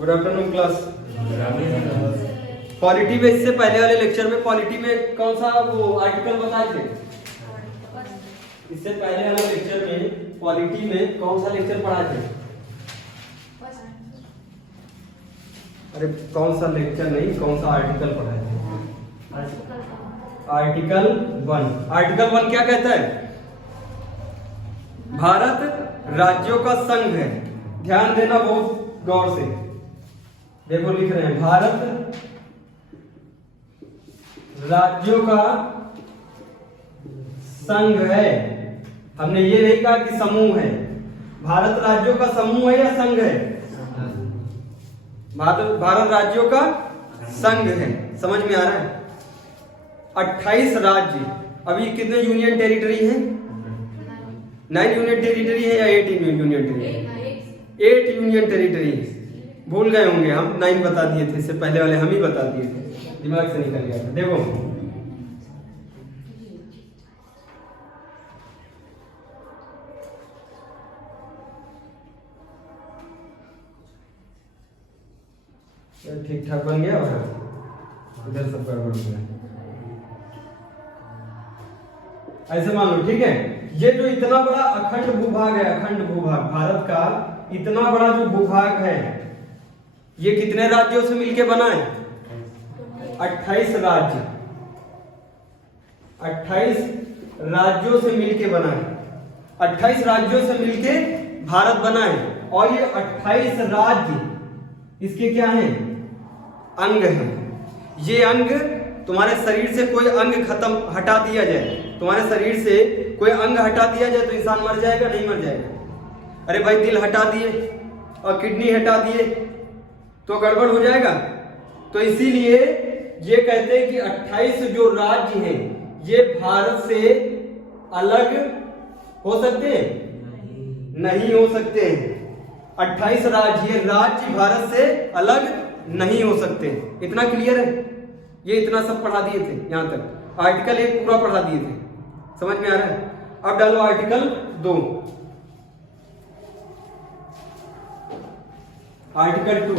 Good afternoon class. Polity में इससे पहले वाले लेक्चर में पॉलिटी में कौन सा वो आर्टिकल बताए थे? इससे पहले वाले लेक्चर में पॉलिटी में कौन सा लेक्चर पढ़ाए थे? अरे कौन सा लेक्चर नहीं, कौन सा आर्टिकल पढ़ाए थे? आर्टिकल 1। आर्टिकल 1 क्या कहता है? भारत राज्यों का संघ है। ध्यान देना बहुत गौर से, देखो लिख रहे हैं भारत राज्यों का संघ है। हमने ये नहीं कहा कि समूह है। भारत राज्यों का समूह है या संघ है? भारत राज्यों का संघ है। समझ में आ रहा है? 28 राज्य। अभी कितने यूनियन टेरिटरी हैं? 9 यूनियन टेरिटरी है या 8 यूनियन टेरिटरी? 8 union territory. भूल गए होंगे, हम 9 बता दिए थे, इससे पहले वाले हम ही बता दिए थे, दिमाग से निकल गया था। देखो ठीक ठाक बन गया और इधर सब गड़बड़ हो गया। ऐसे मान लो, ठीक है। ये जो इतना बड़ा अखंड भूभाग है, अखंड भूभाग भारत का इतना बड़ा जो भूभाग है, ये कितने राज्यों से मिलके बना है? 28 राज्य। 28 राज्यों से मिलके बना है। 28 राज्यों से मिलके भारत बना है। और ये 28 राज्य इसके क्या हैं? अंग हैं। ये अंग, तुम्हारे शरीर से कोई अंग खत्म हटा दिया जाए, तुम्हारे शरीर से कोई अंग हटा दिया जाए तो इंसान मर जाएगा? नहीं मर जाएगा। अरे भाई दिल हटा दिए और किडनी हटा दिए तो गड़बड़ हो जाएगा। तो इसीलिए ये कहते हैं कि 28 जो राज्य हैं ये भारत से अलग हो सकते हैं? नहीं हो सकते हैं। 28 राज्य, ये राज्य भारत से अलग नहीं हो सकते। इतना क्लियर है? ये इतना सब पढ़ा दिए थे यहां तक। आर्टिकल 1 पूरा पढ़ा दिए थे। समझ में आ रहा है? अब डालो आर्टिकल 2। Article 2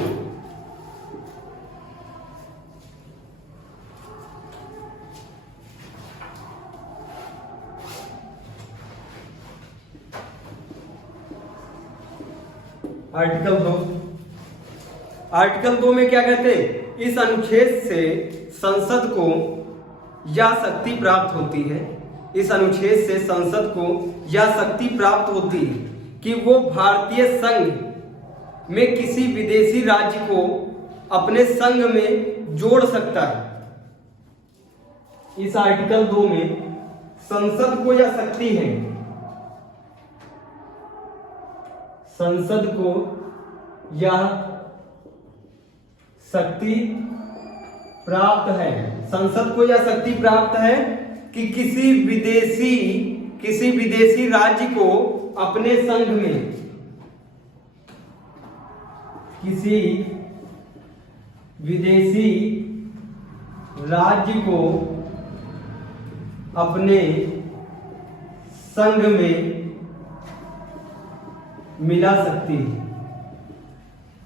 article 2। आर्टिकल 2 में क्या कहते हैं? इस अनुच्छेद से संसद को यह शक्ति प्राप्त होती है, इस अनुच्छेद से संसद को यह शक्ति प्राप्त होती है कि वो भारतीय संघ में किसी विदेशी राज्य को अपने संघ में जोड़ सकता है। इस आर्टिकल 2 में संसद को यह शक्ति है, संसद को यह शक्ति प्राप्त है, संसद को यह शक्ति प्राप्त है कि किसी विदेशी राज्य को अपने संघ में, किसी विदेशी राज्य को अपने संघ में मिला सकती है।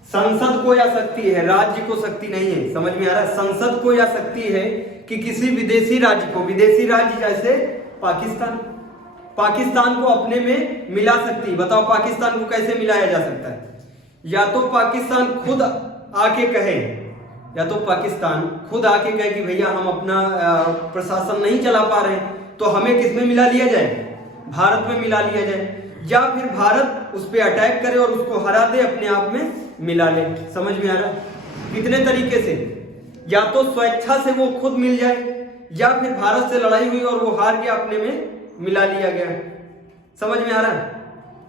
संसद को यह शक्ति है, राज्य को शक्ति नहीं है। समझ में आ रहा है? संसद को यह शक्ति है कि किसी विदेशी राज्य को, विदेशी राज्य जैसे पाकिस्तान को अपने में मिला सकती है। बताओ पाकिस्तान को कैसे मिलाया जा सकता है? या तो पाकिस्तान खुद आके कहे, या तो पाकिस्तान खुद आके कहे कि भैया हम अपना प्रशासन नहीं चला पा रहे, तो हमें किस में मिला लिया जाए? भारत में मिला लिया जाए। या फिर भारत उस पर अटैक करे और उसको हरा दे, अपने आप में मिला ले। समझ में आ रहा? कितने तरीके से? या तो स्वेच्छा से वो खुद मिल जाए, या फिर भारत से लड़ाई हुई और वो हार गया, अपने में मिला लिया गया। समझ में आ रहा है?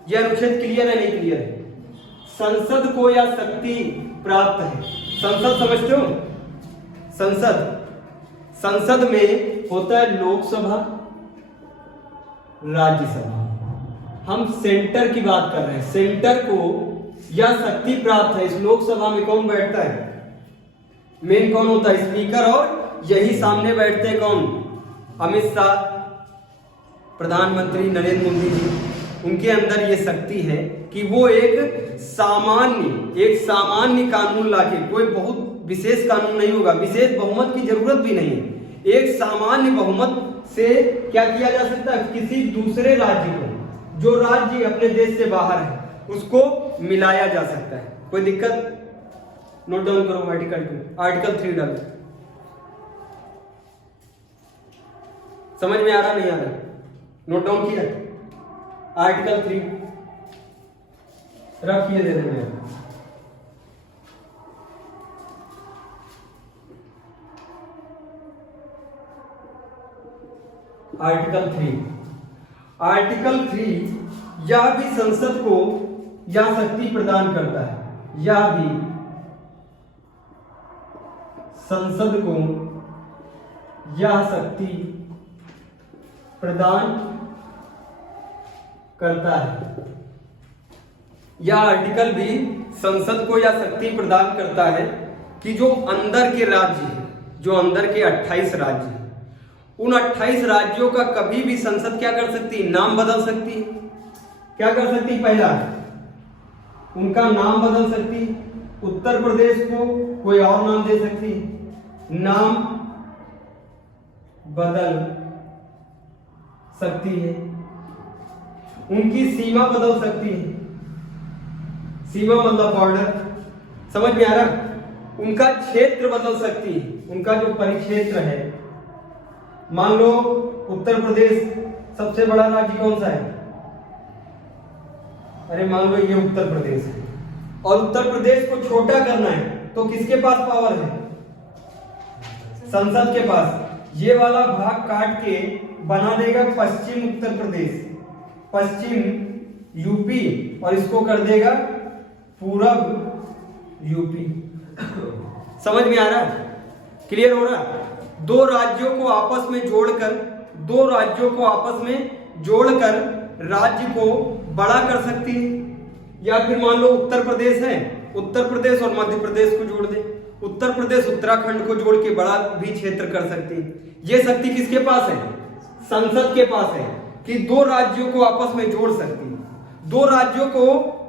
यह अनुच्छेद क्लियर है? नहीं क्लियर है? संसद को यह शक्ति प्राप्त है। संसद समझते हो? संसद में होता है लोकसभा, राज्यसभा। हम सेंटर की बात कर रहे हैं। सेंटर को यह शक्ति प्राप्त है। इस लोकसभा में कौन बैठता है? मेन कौन होता है? स्पीकर। और यही सामने बैठते हैं कौन? अमित शाह, प्रधानमंत्री नरेंद्र मोदी जी। उनके अंदर ये शक्ति है कि वो एक सामान्य कानून लाके, कोई बहुत विशेष कानून नहीं होगा, विशेष बहुमत की जरूरत भी नहीं है, एक सामान्य बहुमत से क्या किया जा सकता है, किसी दूसरे राज्य को, जो राज्य अपने देश से बाहर है, उसको मिलाया जा सकता है। कोई दिक्कत? नोट डाउन करो आर्टिकल 2, आर्टिकल 3 डालो। समझ में आ रहा नहीं आ रहा? नोट डाउन किया? आर्टिकल 3 रखिए, दे देंगे। आर्टिकल 3 यह भी संसद को यह शक्ति प्रदान करता है, यह भी संसद को यह शक्ति प्रदान करता है। यह आर्टिकल भी संसद को यह शक्ति प्रदान करता है कि जो अंदर के राज्य हैं, जो अंदर के 28 राज्य हैं, उन 28 राज्यों का कभी भी संसद क्या कर सकती है, नाम बदल सकती है। क्या कर सकती है? पहला, उनका नाम बदल सकती है। उत्तर प्रदेश को कोई और नाम दे सकती है, नाम बदल सकती है। उनकी सीमा बदल सकती है, सीमा मतलब बॉर्डर, समझ में आ रहा? उनका क्षेत्र बदल सकती है, उनका जो परिक्षेत्र है। मान लो उत्तर प्रदेश सबसे बड़ा राज्य कौन सा है? अरे मान लो ये उत्तर प्रदेश है, और उत्तर प्रदेश को छोटा करना है तो किसके पास पावर है? संसद के पास। ये वाला भाग काट के बना देगा पश्चिम उत्तर प्रदेश, पश्चिम यूपी, और इसको कर देगा पूरब यूपी। समझ में आ रहा? क्लियर हो रहा? दो राज्यों को आपस में जोड़कर राज्य को बड़ा कर सकती है। या फिर मान लो उत्तर प्रदेश है, उत्तर प्रदेश और मध्य प्रदेश को जोड़ दे, उत्तर प्रदेश उत्तराखंड को जोड़ के बड़ा भी क्षेत्र कर सकती है। ये शक्ति किसके पास है? संसद के पास है, कि दो राज्यों को आपस में जोड़ सकती है, दो राज्यों को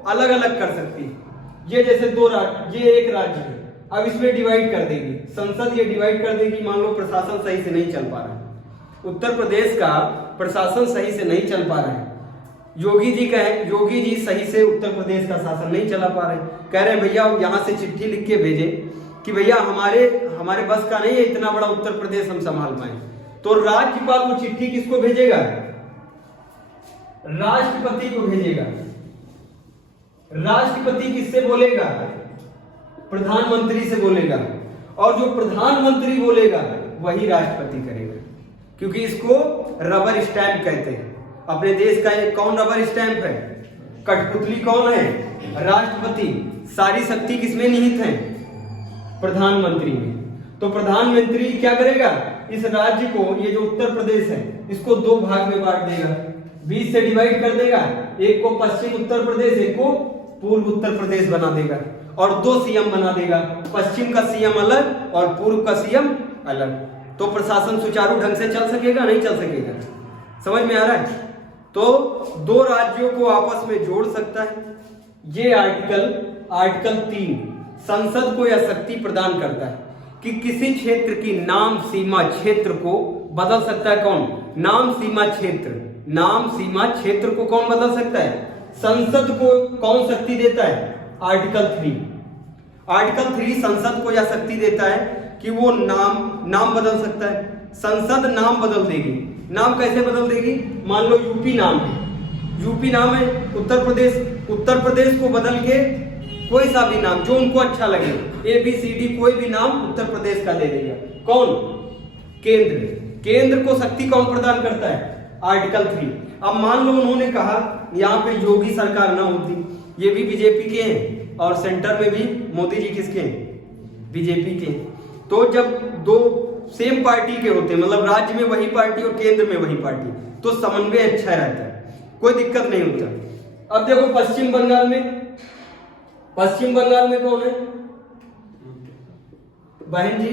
अलग अलग कर सकती है। ये जैसे दो राज्य, ये एक राज्य है, अब इसमें डिवाइड कर देगी संसद, ये डिवाइड कर देगी। मान लो प्रशासन सही से नहीं चल पा रहा है, उत्तर प्रदेश का प्रशासन सही से नहीं चल पा रहा है, योगी जी सही से उत्तर प्रदेश का शासन नहीं चला पा रहे, कह रहे भैया यहाँ से चिट्ठी लिख के भेजे कि भैया हमारे बस का नहीं है इतना बड़ा उत्तर प्रदेश हम संभाल पाए। तो राज्यपाल वो चिट्ठी किसको भेजेगा? राष्ट्रपति को भेजेगा। राष्ट्रपति किससे बोलेगा? प्रधानमंत्री से बोलेगा, और जो प्रधानमंत्री बोलेगा वही राष्ट्रपति करेगा, क्योंकि इसको रबर स्टैंप कहते हैं। अपने देश का एक कौन रबर स्टैंप है? कठपुतली कौन है? राष्ट्रपति। सारी शक्ति किसमें निहित है? प्रधानमंत्री में। तो प्रधानमंत्री क्या करेगा? इस राज्य को, ये जो उत्तर प्रदेश है, इसको दो भाग में बांट देगा, 20 से डिवाइड कर देगा, एक को पश्चिम उत्तर प्रदेश, एक को पूर्व उत्तर प्रदेश बना देगा, और दो सीएम बना देगा, पश्चिम का सीएम अलग और पूर्व का सीएम अलग। तो प्रशासन सुचारू ढंग से चल सकेगा? नहीं चल सकेगा। समझ में आ रहा है? तो दो राज्यों को आपस में जोड़ सकता है। ये आर्टिकल 3 संसद को यह शक्ति प्रदान करता है कि किसी क्षेत्र की नाम सीमा क्षेत्र को बदल सकता है। कौन? नाम सीमा क्षेत्र को कौन बदल सकता है? संसद को कौन शक्ति देता है? आर्टिकल 3 संसद को यह शक्ति देता है कि वो नाम बदल सकता है। संसद नाम बदल देगी। नाम कैसे बदल देगी? मान लो यूपी नाम है, उत्तर प्रदेश को बदल के कोई सा भी नाम जो उनको अच्छा लगे, ABCD कोई भी नाम उत्तर प्रदेश का दे देगा। कौन? केंद्र को शक्ति कौन प्रदान करता है? आर्टिकल 3। अब मान लो उन्होंने कहा यहाँ पे योगी सरकार ना होती, ये भी बीजेपी के हैं, और सेंटर में भी मोदी जी किसके हैं? बीजेपी के। तो जब दो सेम पार्टी के होते हैं, मतलब राज्य में वही पार्टी और केंद्र में वही पार्टी, तो समन्वय अच्छा रहता है, कोई दिक्कत नहीं होता। अब देखो पश्चिम बंगाल में कौन है? बहन जी,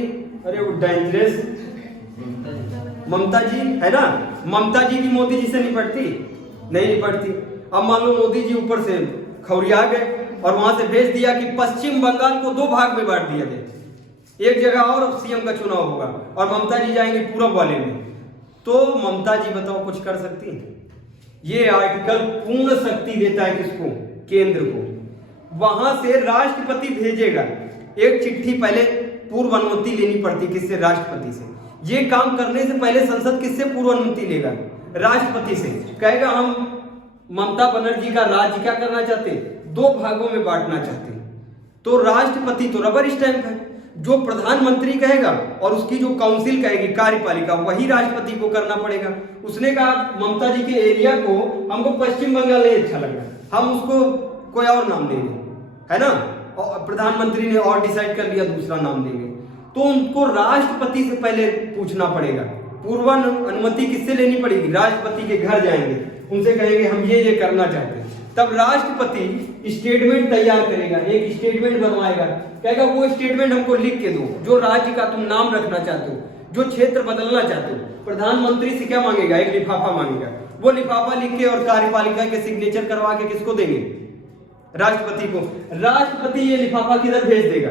अरे वो डेंजरस ममता जी है ना। ममता जी की मोदी जी से निपटती? नहीं निपटती। अब मान लो मोदी जी ऊपर से खौरिया गए और वहां से भेज दिया कि पश्चिम बंगाल को 2 भाग में बांट दिया जाए, एक जगह और सीएम का चुनाव होगा और ममता जी जाएंगे पूरब वाले में, तो ममता जी बताओ कुछ कर सकती है? ये आर्टिकल पूर्ण शक्ति देता है किसको? केंद्र को। वहां से राष्ट्रपति भेजेगा एक चिट्ठी, पहले पूर्व अनुमति लेनी पड़ती किससे? राष्ट्रपति से। ये काम करने से पहले संसद किससे पूर्व अनुमति लेगा? राष्ट्रपति से। कहेगा हम ममता बनर्जी का राज्य क्या करना चाहते हैं? 2 भागों में बांटना चाहते हैं। तो राष्ट्रपति तो रबर स्टैंप है, जो प्रधानमंत्री कहेगा और उसकी जो काउंसिल कहेगी कार्यपालिका, वही राष्ट्रपति को करना पड़ेगा। उसने कहा ममता जी के एरिया को हमको पश्चिम बंगाल नहीं अच्छा लग रहा, हम उसको कोई और नाम देंगे, है ना, और प्रधानमंत्री ने और डिसाइड कर लिया दूसरा नाम देंगे, तो उनको राष्ट्रपति से पहले पूछना पड़ेगा। पूर्व अनुमति किससे लेनी पड़ेगी? राष्ट्रपति के घर जाएंगे, उनसे कहेंगे हम ये करना चाहते हैं, तब राष्ट्रपति स्टेटमेंट तैयार करेगा, एक स्टेटमेंट बनवाएगा, कहेगा वो स्टेटमेंट हमको लिख के दो, जो राज्य का तुम नाम रखना चाहते हो, जो क्षेत्र बदलना चाहते हो। प्रधानमंत्री से क्या मांगेगा? एक लिफाफा मांगेगा, वो लिफाफा लिख के और कार्यपालिका के सिग्नेचर करवा के किसको देंगे? राष्ट्रपति को। राष्ट्रपति ये लिफाफा किधर भेज देगा?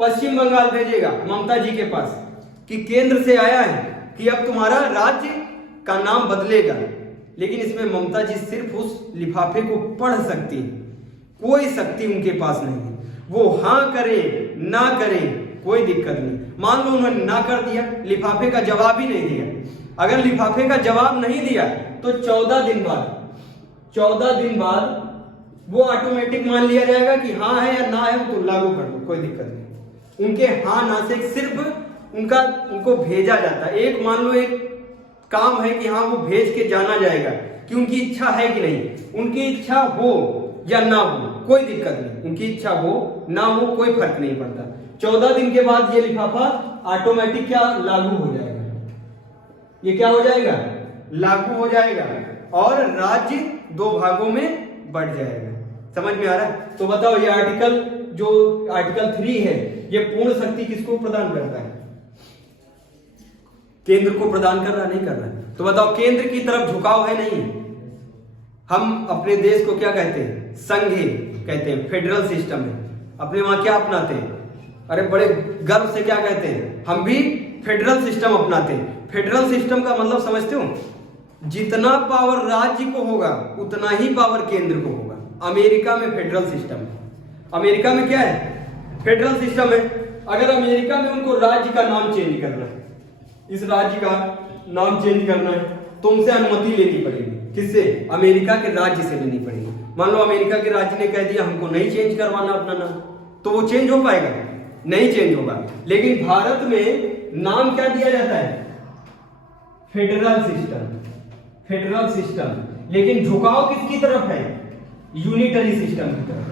पश्चिम बंगाल भेजेगा ममता जी के पास कि केंद्र से आया है कि अब तुम्हारा राज्य का नाम बदलेगा। लेकिन इसमें ममता जी सिर्फ उस लिफाफे को पढ़ सकती है, कोई शक्ति उनके पास नहीं है। वो हाँ करें ना करें कोई दिक्कत नहीं। मान लो उन्होंने ना कर दिया, लिफाफे का जवाब ही नहीं दिया, अगर लिफाफे का जवाब नहीं दिया तो 14 दिन बाद वो ऑटोमेटिक मान लिया जाएगा कि हाँ है या ना है, तो लागू कर दो, कोई दिक्कत नहीं। उनके हाँ ना से सिर्फ उनको भेजा जाता है। एक मान लो एक काम है कि हाँ वो भेज के जाना जाएगा कि उनकी इच्छा है कि नहीं। उनकी इच्छा हो या ना हो कोई दिक्कत नहीं, उनकी इच्छा हो ना हो कोई फर्क नहीं पड़ता। 14 दिन के बाद ये लिफाफा ऑटोमेटिक क्या लागू हो जाएगा, ये क्या हो जाएगा? लागू हो जाएगा और राज्य 2 भागों में बढ़ जाएगा। समझ में आ रहा है? तो बताओ ये आर्टिकल जो आर्टिकल 3 है, ये पूर्ण शक्ति किसको प्रदान करता है? केंद्र को प्रदान कर रहा, नहीं कर रहा है। तो बताओ केंद्र की तरफ झुकाव है नहीं? हम अपने देश को क्या कहते हैं? संघीय कहते हैं, फेडरल सिस्टम है। अपने वहां क्या अपनाते हैं? अरे बड़े गर्व से क्या कहते हैं? हम भी फेडरल सिस्टम अपनाते हैं। फेडरल सिस्टम का मतलब समझते हो? जितना पावर राज्य को होगा उतना ही पावर केंद्र को होगा। अमेरिका में फेडरल सिस्टम है। अमेरिका में क्या है? फेडरल सिस्टम है। अगर अमेरिका में उनको राज्य का नाम चेंज करना है, इस राज्य का नाम चेंज करना है, तो उनसे अनुमति लेनी पड़ेगी। किससे? अमेरिका के राज्य से लेनी पड़ेगी। मान लो अमेरिका के राज्य ने कह दिया हमको नहीं चेंज करवाना अपना नाम, तो वो चेंज हो पाएगा? नहीं चेंज होगा। लेकिन भारत में नाम क्या दिया जाता है? Federal system, federal system. लेकिन झुकाव किसकी तरफ है? यूनिटरी सिस्टम की तरफ।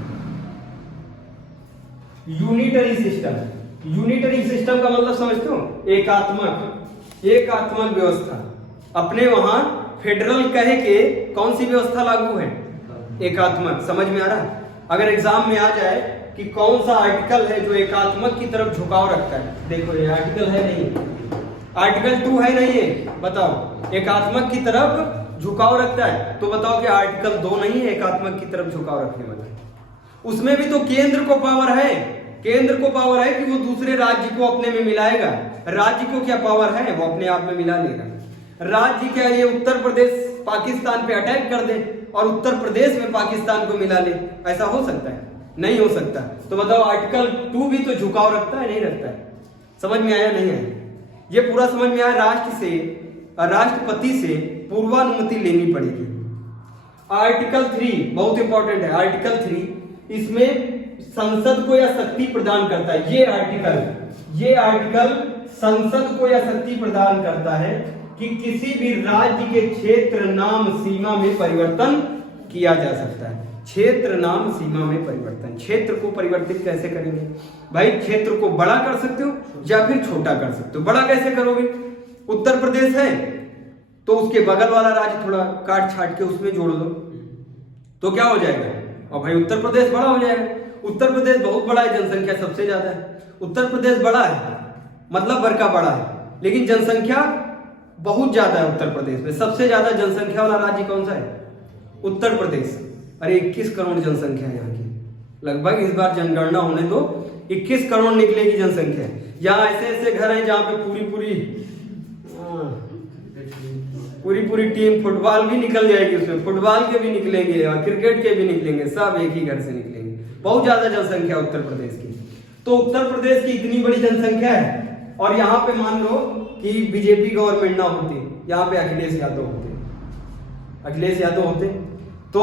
यूनिटरी सिस्टम, यूनिटरी सिस्टम का मतलब समझते हो? एकात्मक व्यवस्था। अपने वहां फेडरल कहे के कौन सी व्यवस्था लागू है? एकात्मक। समझ में आ रहा है? अगर एग्जाम में आ जाए कि कौन सा आर्टिकल है जो एकात्मक की तरफ झुकाव रखता है, देखो ये आर्टिकल है नहीं, आर्टिकल 2 है नहीं है, बताओ एकात्मक की तरफ झुकाव रखता है, तो बताओ कि आर्टिकल 2 नहीं है एकात्मक की तरफ झुकाव रखने वाला। उसमें भी तो केंद्र को पावर है, केंद्र को पावर है कि वो दूसरे राज्य को अपने में मिलाएगा। राज्य को क्या पावर है? वो अपने आप में मिला लेगा। राज्य क्या ये उत्तर प्रदेश पाकिस्तान पे अटैक कर दे और उत्तर प्रदेश में पाकिस्तान को मिला ले? ऐसा हो सकता है? नहीं हो सकता। तो बताओ आर्टिकल 2 भी तो झुकाव रखता है, नहीं रखता है? समझ में आया नहीं आया? ये पूरा समझ में आया। राष्ट्रपति से पूर्वानुमति लेनी पड़ेगी। आर्टिकल 3 बहुत इंपॉर्टेंट है। आर्टिकल 3 इसमें संसद को यह शक्ति प्रदान करता है। ये आर्टिकल संसद को यह शक्ति प्रदान करता है कि किसी भी राज्य के क्षेत्र नाम सीमा में परिवर्तन किया जा सकता है। क्षेत्र नाम सीमा में परिवर्तन, क्षेत्र को परिवर्तित कैसे करेंगे भाई? क्षेत्र को बड़ा कर सकते हो या फिर छोटा कर सकते हो। बड़ा कैसे करोगे? उत्तर प्रदेश है तो उसके बगल वाला राज्य थोड़ा काट छाट के उसमें जोड़ दो, तो क्या हो जाएगा? और भाई उत्तर प्रदेश बड़ा हो जाएगा। उत्तर प्रदेश बहुत बड़ा है, जनसंख्या सबसे ज्यादा है। उत्तर प्रदेश बड़ा है मतलब बड़का बड़ा है, लेकिन जनसंख्या बहुत ज्यादा है। उत्तर प्रदेश में सबसे ज्यादा जनसंख्या वाला राज्य कौन सा है? उत्तर प्रदेश, अरे 21 करोड़ जनसंख्या है यहाँ की, लगभग इस बार जनगणना होने तो 21 करोड़ निकलेगी जनसंख्या। यहाँ ऐसे ऐसे घर हैं जहाँ पे पूरी टीम फुटबॉल भी निकल जाएगी, उसमें फुटबॉल के भी निकलेंगे और क्रिकेट के भी निकलेंगे, सब एक ही घर से निकलेंगे। बहुत ज्यादा जनसंख्या उत्तर प्रदेश की। तो उत्तर प्रदेश की इतनी बड़ी जनसंख्या है और यहाँ पे मान लो कि बीजेपी गवर्नमेंट ना होती, यहाँ पे अखिलेश यादव होते तो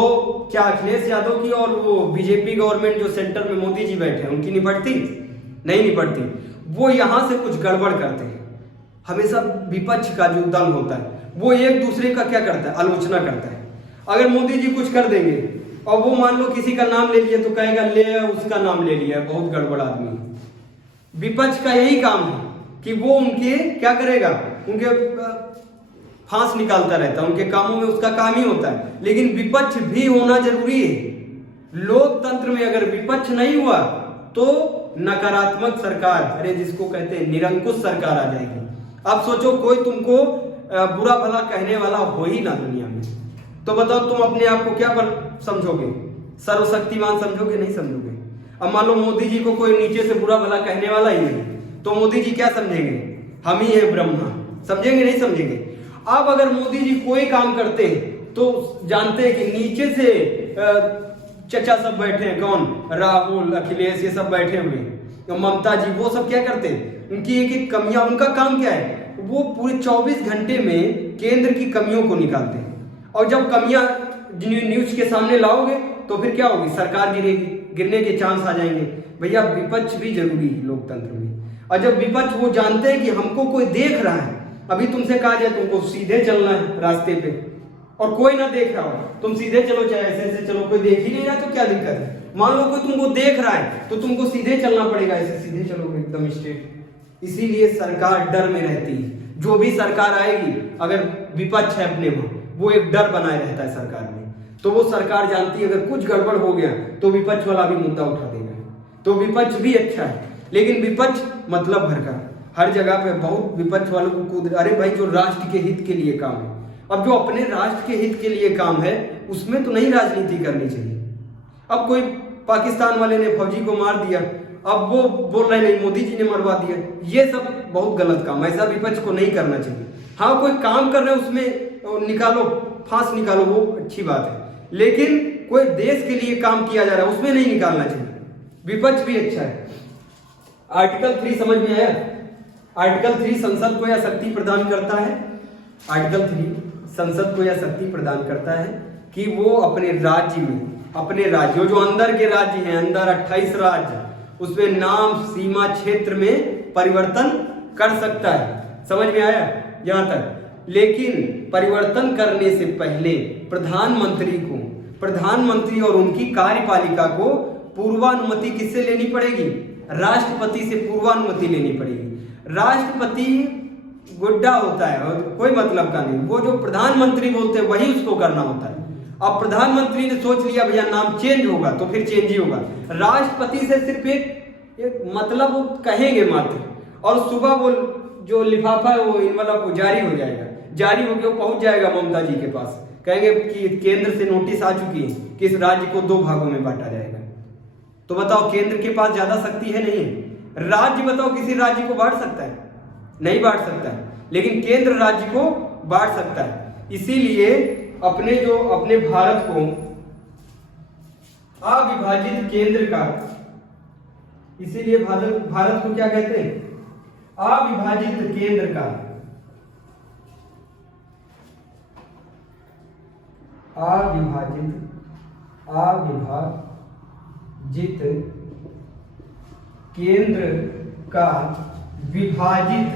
क्या अखिलेश यादव की और वो बीजेपी गवर्नमेंट जो सेंटर में मोदी जी बैठे हैं उनकी निपटती? नहीं निपटती। वो यहाँ से कुछ गड़बड़ करते हैं। हमेशा विपक्ष का जो दल होता है वो एक दूसरे का क्या करता है, आलोचना करता है। अगर मोदी जी कुछ कर देंगे और वो मान लो किसी का नाम ले लिए तो कहेगा ले उसका नाम ले लिया, बहुत गड़बड़ आदमी है। विपक्ष का यही काम है कि वो उनके क्या करेगा, उनके फांस निकालता रहता है, उनके कामों में उसका काम ही होता है। लेकिन विपक्ष भी होना जरूरी है। लोकतंत्र में अगर विपक्ष नहीं हुआ तो नकारात्मक सरकार, अरे जिसको कहते हैं निरंकुश सरकार आ जाएगी। अब सोचो कोई तुमको बुरा भला कहने वाला हो ही ना दुनिया में, तो बताओ तुम अपने आप को क्या समझोगे, सर्वशक्तिमान समझोगे? नहीं समझोगे। अब मान लो मोदी जी को कोई नीचे से बुरा भला कहने वाला ही नहीं, तो मोदी जी क्या समझेंगे, हम ही है ब्रह्मा, समझेंगे? नहीं समझेंगे। अब अगर मोदी जी कोई काम करते हैं तो जानते हैं कि नीचे से चचा सब बैठे हैं, कौन, राहुल, अखिलेश, ये सब बैठे हुए, ममता जी, वो सब क्या करते हैं, उनकी एक एक कमियां, उनका काम क्या है, वो पूरे 24 घंटे में केंद्र की कमियों को निकालते हैं। और जब कमियां न्यूज के सामने लाओगे तो फिर क्या होगी, सरकार गिरेगी, गिरने के चांस आ जाएंगे। भैया विपक्ष भी जरूरी है लोकतंत्र में। और जब विपक्ष वो जानते हैं कि हमको कोई देख रहा है, अभी तुमसे कहा जाए तुमको सीधे चलना है रास्ते पे और कोई ना देख रहा हो, तुम सीधे चलो, चाहे ऐसे ऐसे चलो, कोई देख ही नहीं रहा तो क्या दिक्कत है। मान लो कोई तुमको देख रहा है तो तुमको सीधे चलना पड़ेगा, ऐसे सीधे चलोगे एकदम स्ट्रेट। इसीलिए सरकार डर में रहती है। जो भी सरकार आएगी अगर विपक्ष है अपने में, वो एक डर बनाए रहता है सरकार में। तो वो सरकार जानती है अगर कुछ गड़बड़ हो गया तो विपक्ष वाला भी मुद्दा उठा देगा। तो विपक्ष भी अच्छा है, लेकिन विपक्ष मतलब भर का हर जगह पे बहुत विपक्ष वालों को कूद, अरे भाई जो राष्ट्र के हित के लिए काम है, अब जो अपने राष्ट्र के हित के लिए काम है उसमें तो नहीं राजनीति करनी चाहिए। अब कोई पाकिस्तान वाले ने फौजी को मार दिया, अब वो बोल रहे नहीं मोदी जी ने मरवा दिया, ये सब बहुत गलत काम, ऐसा विपक्ष को नहीं करना चाहिए। हाँ कोई काम कर रहे हैं उसमें निकालो, फांस निकालो, वो अच्छी बात है, लेकिन कोई देश के लिए काम किया जा रहा है उसमें नहीं निकालना चाहिए। विपक्ष भी अच्छा है। आर्टिकल 3 समझ में आया? आर्टिकल 3 संसद को यह शक्ति प्रदान करता है, आर्टिकल 3 संसद को यह शक्ति प्रदान करता है कि वो अपने राज्य में, अपने राज्यों जो अंदर के राज्य हैं, अंदर 28 राज्य, उसमें नाम, सीमा, क्षेत्र में परिवर्तन कर सकता है। समझ में आया यहां तक? लेकिन परिवर्तन करने से पहले प्रधानमंत्री और उनकी कार्यपालिका को पूर्वानुमति किससे लेनी पड़ेगी? राष्ट्रपति से पूर्वानुमति लेनी पड़ेगी। राष्ट्रपति गुड्डा होता है और कोई मतलब का नहीं, वो जो प्रधानमंत्री बोलते हैं वही उसको करना होता है। अब प्रधानमंत्री ने सोच लिया भैया नाम चेंज होगा तो फिर चेंज ही होगा। राष्ट्रपति से सिर्फ एक मतलब वो कहेंगे मात्र, और सुबह वो जो लिफाफा है वो इनवलप वो जारी हो जाएगा, जारी होकर वो पहुंच जाएगा ममता जी के पास, कहेंगे कि केंद्र से नोटिस आ चुकी है कि इस राज्य को 2 भागों में बांटा जाएगा। तो बताओ केंद्र के पास ज्यादा शक्ति है? नहीं। राज्य बताओ किसी राज्य को बांट सकता है? नहीं बांट सकता है, लेकिन केंद्र राज्य को बांट सकता है। इसीलिए अपने भारत को अविभाजित केंद्र का, इसीलिए भारत को क्या कहते हैं? अविभाजित केंद्र का, अविभाजित केंद्र का विभाजित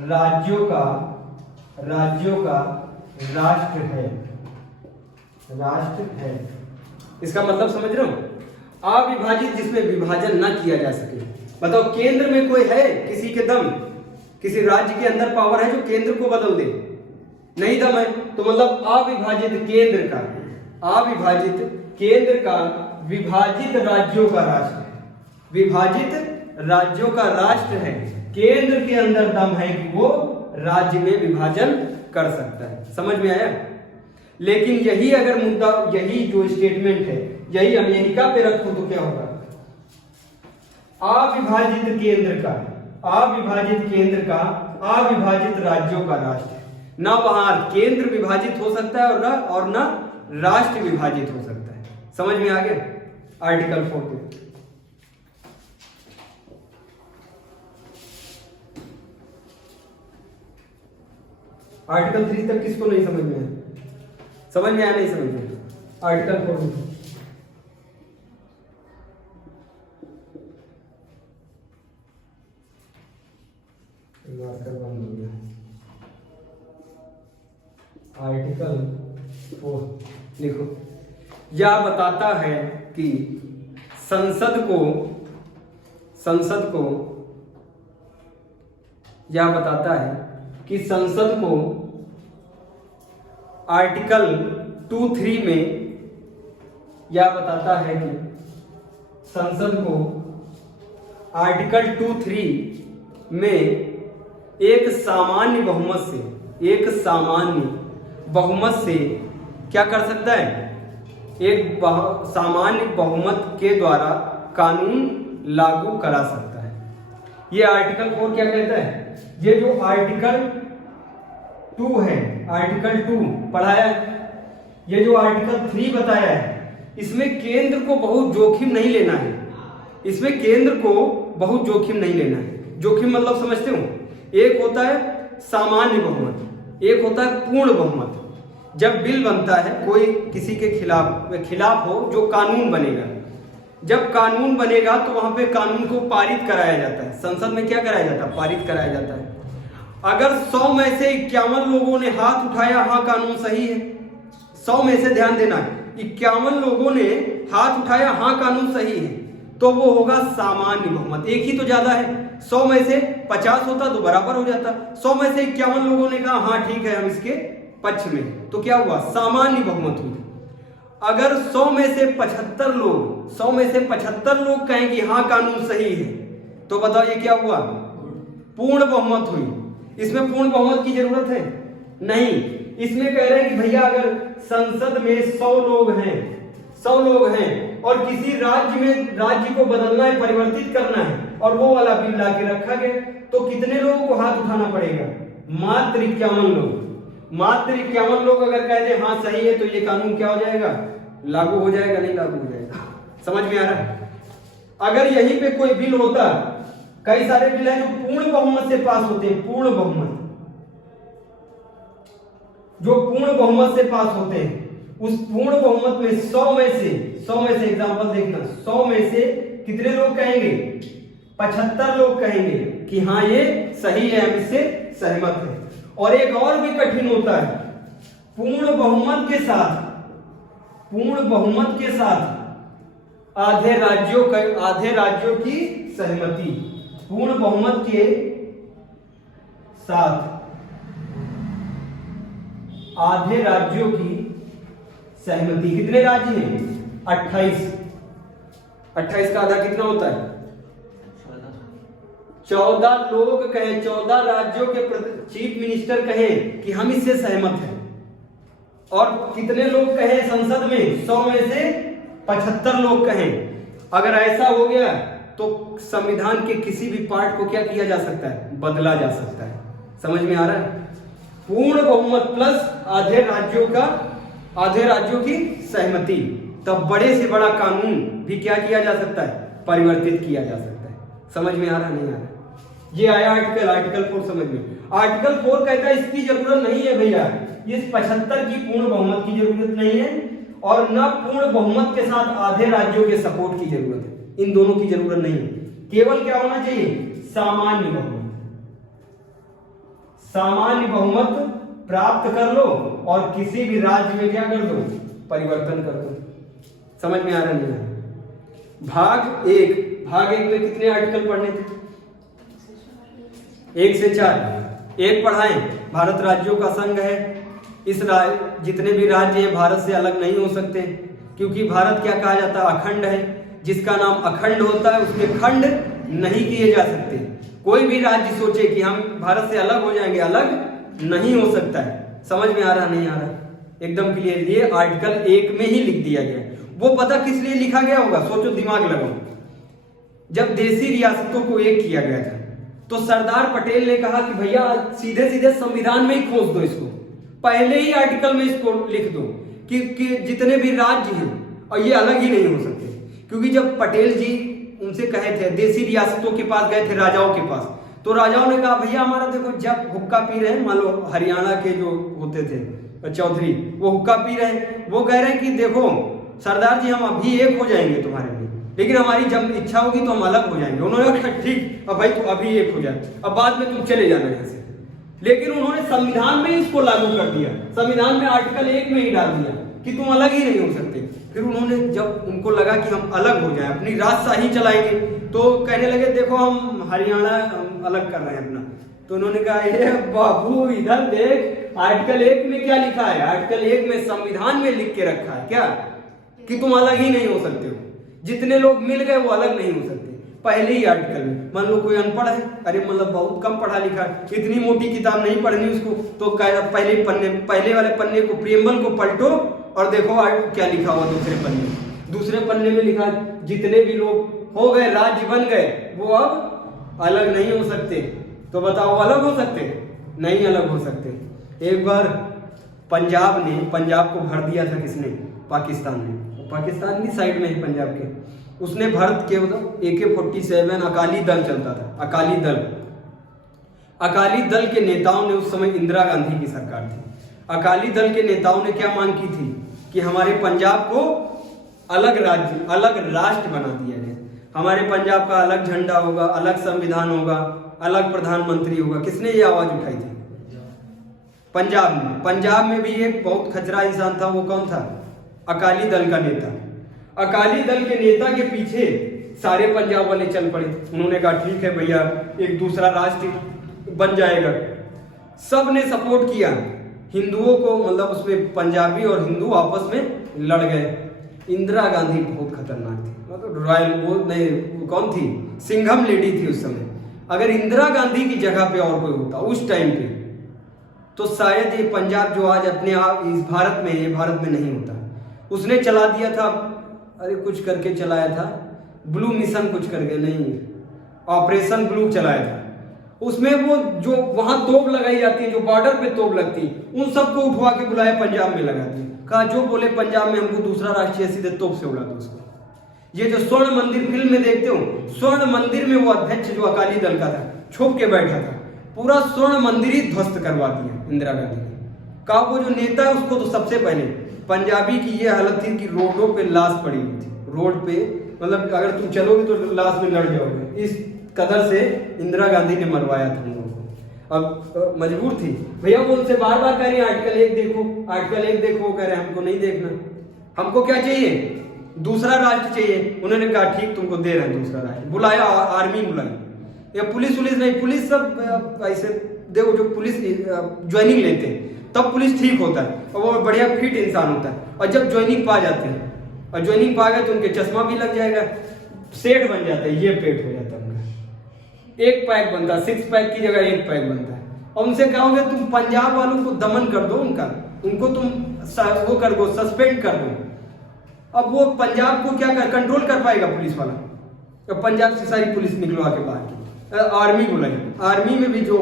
राज्यों का राष्ट्र है। इसका मतलब समझ रहे हो? अविभाजित जिसमें विभाजन ना किया जा सके। बताओ केंद्र में कोई है किसी के दम, किसी राज्य के अंदर पावर है जो केंद्र को बदल दे? नहीं दम है। तो मतलब अविभाजित केंद्र का विभाजित राज्यों का राष्ट्र है। विभाजित राज्यों का राष्ट्र है, केंद्र के अंदर दम है कि वो राज्य में विभाजन कर सकता है। समझ में आया? लेकिन यही अगर मुद्दा, यही जो स्टेटमेंट है, यही अमेरिका पे रखो तो क्या होगा? अविभाजित केंद्र का अविभाजित राज्यों का राष्ट्र, ना वहां केंद्र विभाजित हो सकता है और ना राष्ट्र विभाजित हो सकता है। समझ में आ गया? आर्टिकल 4 पे आर्टिकल 3 तक किसको नहीं समझ में आया? समझ में आया? नहीं समझ में आया? आर्टिकल 4 में आर्टिकल 4 लिखो। यह बताता है कि संसद यह बताता है कि संसद को आर्टिकल 2(3) में यह बताता है कि संसद को आर्टिकल 2(3) में एक सामान्य बहुमत से क्या कर सकता है? एक सामान्य बहुमत के द्वारा कानून लागू करा सकता है। ये आर्टिकल 4 क्या कहता है? ये जो आर्टिकल 2 है, आर्टिकल 2 पढ़ाया, ये जो आर्टिकल 3 बताया है, इसमें केंद्र को बहुत जोखिम नहीं लेना है। इसमें केंद्र को बहुत जोखिम नहीं लेना है। जोखिम मतलब समझते हो? एक होता है सामान्य बहुमत, एक होता है पूर्ण बहुमत। जब बिल बनता है कोई किसी के खिलाफ हो, जो कानून बनेगा, जब कानून बनेगा तो वहां पे कानून को पारित कराया जाता है। संसद में क्या कराया जाता है? पारित कराया जाता है। अगर 100 में से 51 लोगों ने हाथ उठाया हाँ कानून सही है, 100 में से ध्यान देना, 51 लोगों ने हाथ उठाया हाँ कानून सही है, तो वो होगा सामान्य बहुमत। एक ही तो ज्यादा है, 100 में से 50 होता तो बराबर हो जाता। 100 में से 51 लोगों ने कहा हाँ ठीक है हम इसके पक्ष में, तो क्या हुआ? सामान्य बहुमत हुई। अगर 100 में से 75 लोग कहें कि हाँ कानून सही है, तो बताओ ये क्या हुआ? पूर्ण बहुमत हुई। इसमें पूर्ण बहुमत की जरूरत है नहीं। इसमें कह रहे हैं कि भैया अगर संसद में 100 लोग हैं और किसी राज्य को बदलना है, परिवर्तित करना है, और वो वाला बिल ला के रखा गया, तो कितने लोगों को हाथ उठाना पड़ेगा? मात्र 51 लोग। मात्र 51 लोग अगर कह दे हाँ सही है, तो ये कानून क्या हो जाएगा? लागू हो जाएगा, नहीं लागू हो जाएगा? समझ में आ रहा है? अगर यहीं पे कोई बिल होता, कई सारे बिल हैं जो पूर्ण बहुमत से पास होते हैं, पूर्ण बहुमत, जो पूर्ण बहुमत से पास होते हैं, उस पूर्ण बहुमत में 100 में से एग्जांपल देखना, 100 में से कितने लोग कहेंगे? 75 लोग कहेंगे कि हाँ ये सही है, हम इससे सहमत हैं। और एक और भी कठिन होता है, पूर्ण बहुमत के साथ आधे राज्यों की सहमति। पूर्ण बहुमत के साथ आधे राज्यों की सहमति। कितने राज्य हैं? 28। 28 का आधा कितना होता है? 14 लोग कहें, 14 राज्यों के चीफ मिनिस्टर कहें कि हम इससे सहमत हैं, और कितने लोग कहें संसद में? 100 में से 75 लोग कहें। अगर ऐसा हो गया तो संविधान के किसी भी पार्ट को क्या किया जा सकता है? बदला जा सकता है। समझ में आ रहा है? पूर्ण बहुमत प्लस आधे राज्यों की सहमति, तब बड़े से बड़ा कानून भी क्या किया जा सकता है? परिवर्तित किया जा सकता है। समझ में आ रहा नहीं आ रहा? ये आया आर्टिकल 4 समझ में। आर्टिकल 4 कहता है इसकी जरूरत नहीं है भैया, इस 75 की पूर्ण बहुमत की जरूरत नहीं है, और न पूर्ण बहुमत के साथ आधे राज्यों के सपोर्ट की जरूरत है। इन दोनों की जरूरत नहीं है। केवल क्या होना चाहिए? सामान्य बहुमत। सामान्य बहुमत प्राप्त कर लो और किसी भी राज्य में क्या कर दो? परिवर्तन कर दो। समझ में आ रहा नहीं है? भाग एक में कितने आर्टिकल पढ़ने थे? 1 से 4। एक पढ़ाएं। भारत राज्यों का संघ है। इस जितने भी राज्य हैं भारत से अलग नहीं हो सकते, क्योंकि भारत क्या कहा जाता है? अखंड है। जिसका नाम अखंड होता है उसके खंड नहीं किए जा सकते। कोई भी राज्य सोचे कि हम भारत से अलग हो जाएंगे, अलग नहीं हो सकता है। समझ में आ रहा नहीं आ रहा? एकदम क्लियर। ये आर्टिकल 1 में ही लिख दिया गया। वो पता किस लिए लिखा गया होगा, सोचो, दिमाग लगाओ। जब देशी रियासतों को एक किया गया था तो सरदार पटेल ने कहा कि भैया सीधे सीधे संविधान में ही खोज दो इसको, पहले ही आर्टिकल में इसको लिख दो कि जितने भी राज्य हैं और ये अलग ही नहीं हो सकते। क्योंकि जब पटेल जी उनसे कहे थे, देशी रियासतों के पास गए थे, राजाओं के पास, तो राजाओं ने कहा भैया हमारा देखो, जब हुक्का पी रहे हैं, मान लो हरियाणा के जो होते थे चौधरी, वो हुक्का पी रहे हैं, वो कह रहे हैं कि देखो सरदार जी हम अभी एक हो जाएंगे तुम्हारे लिए, लेकिन हमारी जब इच्छा होगी तो हम अलग हो जाएंगे। उन्होंने कहा ठीक, अब भाई तू अभी एक हो जाए, अब बाद में तुम चले जाना यहाँ से। लेकिन उन्होंने संविधान में इसको लागू कर दिया, संविधान में आर्टिकल 1 में ही डाल दिया कि तुम अलग ही नहीं हो सकते। फिर उन्होंने, जब उनको लगा कि हम अलग हो जाए, अपनी राजशाही चलाएंगे, तो कहने लगे देखो हम हरियाणा हम अलग कर रहे हैं अपना। तो उन्होंने कहा ये बाबू इधर देख, आर्टिकल 1 में क्या लिखा है, आर्टिकल 1 में संविधान में लिख के रखा है क्या कि तुम अलग ही नहीं हो सकते हो। जितने लोग मिल गए वो अलग नहीं हो सकते, पहले ही आर्टिकल में। मान लो कोई अनपढ़ है, अरे मतलब बहुत कम पढ़ा लिखा है, इतनी मोटी किताब नहीं पढ़नी उसको, तो पहले वाले पन्ने को, प्रियम्बल को पलटो और देखो क्या लिखा हुआ दूसरे पन्ने में लिखा जितने भी लोग हो गए, राज्य बन गए, वो अब अलग नहीं हो सकते। तो बताओ अलग हो सकते? नहीं अलग हो सकते। एक बार पंजाब को भर दिया था किसने? पाकिस्तान ने। पाकिस्तान की साइड में ही पंजाब के, उसने भारत के AK-47 अकाली दल चलता था, अकाली दल के नेताओं ने, उस समय इंदिरा गांधी की सरकार थी, अकाली दल के नेताओं ने क्या मांग की थी कि हमारे पंजाब को अलग राज्य, अलग राष्ट्र बना दिया जाए, हमारे पंजाब का अलग झंडा होगा, अलग संविधान होगा, अलग प्रधानमंत्री होगा। किसने ये आवाज उठाई थी? पंजाब में। पंजाब में भी एक बहुत खचरा इंसान था, वो कौन था? अकाली दल का नेता। अकाली दल के नेता के पीछे सारे पंजाब वाले चल पड़े। उन्होंने कहा ठीक है भैया, एक दूसरा राष्ट्र बन जाएगा। सब ने सपोर्ट किया हिंदुओं को, मतलब उसमें पंजाबी और हिंदू आपस में लड़ गए। इंदिरा गांधी बहुत खतरनाक थी, मतलब रॉयल वो नहीं, कौन थी? सिंघम लेडी थी उस समय। अगर इंदिरा गांधी की जगह पे और कोई होता उस टाइम पे, तो शायद ये पंजाब जो आज अपने आप इस भारत में, ये भारत में नहीं होता। उसने चला दिया था, अरे कुछ करके चलाया था, ब्लू मिशन कुछ करके, नहीं, ऑपरेशन ब्लू चलाया था। उसमें वो जो वहां तोप लगाई जाती है, जो बॉर्डर पे तोप लगती है, उन सबको उठवा के बुलाया, पंजाब में लगा दिया। कहा जो बोले पंजाब में हमको दूसरा राष्ट्रीय, सीधे तोप से उड़ा दो उसको। ये जो स्वर्ण मंदिर फिल्म में देखते हो, स्वर्ण मंदिर में वो अध्यक्ष जो अकाली दल का था, छुप के बैठा था, पूरा स्वर्ण मंदिर ही ध्वस्त करवा दिया इंदिरा गांधी ने। कहा वो जो नेता है उसको तो सबसे पहले, पंजाबी की ये हालत थी कि रोडों पे लाश पड़ी हुई थी, रोड पे, मतलब अगर तुम चलोगे तो लाश में लड़ जाओगे, इस कदर से इंदिरा गांधी ने मरवाया था उन लोगों को। अब मजबूर थी भैया, वो उनसे बार बार कह रही आर्टिकल 1 देखो, आर्टिकल 1 देखो, कह रहे हमको नहीं देखना, हमको क्या चाहिए? दूसरा राष्ट्र चाहिए। उन्होंने कहा ठीक, तुमको दे रहे हैं दूसरा राष्ट्र। बुलाया, आर्मी बुलाई, या पुलिस नहीं, पुलिस सब ऐसे देखो, जो पुलिस ज्वाइनिंग लेते हैं तब पुलिस ठीक होता है और वो बढ़िया फिट इंसान होता है, और जब ज्वाइनिंग पा जाते हैं, और ज्वाइनिंग पा गए तो उनके चश्मा भी लग जाएगा, सेठ बन जाता है, ये पेट हो जाता है उनका, एक पैक बनता है, 6 पैक की जगह 1 पैक बनता है। और उनसे कहोगे तुम पंजाब वालों को दमन कर दो, उनको तुम वो कर दो, सस्पेंड कर दो, अब वो पंजाब को क्या कंट्रोल कर पाएगा पुलिस वाला? तो पंजाब से सारी पुलिस निकलवा के बाहर की, आर्मी बुलाई। आर्मी में भी जो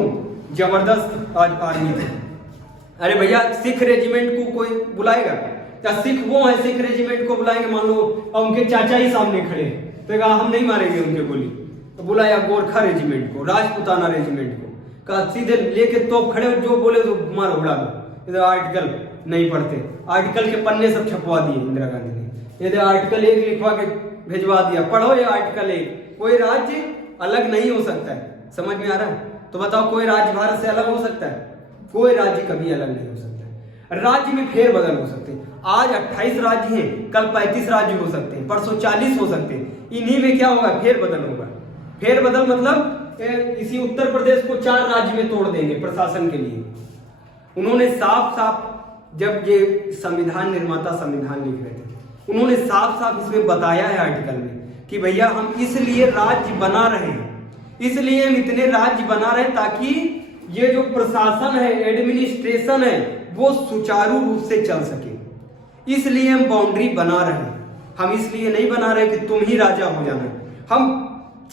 जबरदस्त आज आर्मी थी। अरे भैया, सिख रेजिमेंट को कोई बुलाएगा? क्या सिख वो है, सिख रेजिमेंट को बुलाएंगे? मान लो और उनके चाचा ही सामने खड़े, तो कहा हम नहीं मारेंगे उनके गोली। तो बुलाया गोरखा रेजिमेंट को, राजपुताना रेजिमेंट को, कहा सीधे लेके तोप खड़े, जो बोले तो मारो, उड़ा दो। इधर आर्टिकल नहीं पढ़ते, आर्टिकल के पन्ने सब छपवा दिए इंदिरा गांधी ने, इधर आर्टिकल 1 लिखवा के भिजवा दिया, पढ़ो ये आर्टिकल 1। कोई राज्य अलग नहीं हो सकता है, समझ में आ रहा है? तो बताओ कोई राज्य भारत से अलग हो सकता है? कोई राज्य कभी अलग नहीं हो सकता है। राज्य में फेरबदल हो सकते हैं। आज 28 राज्य हैं, कल 35 राज्य हो सकते हैं, परसों 40 हो सकते हैं। इन्हीं में क्या होगा? फेरबदल होगा। फेरबदल मतलब इसी उत्तर प्रदेश को 4 राज्य में तोड़ देंगे प्रशासन के लिए। उन्होंने साफ साफ, जब ये संविधान निर्माता संविधान लिख रहे थे, उन्होंने साफ साफ इसमें बताया है आर्टिकल में कि भैया हम इसलिए राज्य बना रहे हैं, इसलिए हम इतने राज्य बना रहे हैं ताकि ये जो प्रशासन है, एडमिनिस्ट्रेशन है, वो सुचारू रूप से चल सके। इसलिए हम बाउंड्री बना रहे हैं। हम इसलिए नहीं बना रहे कि तुम ही राजा हो जाना। हम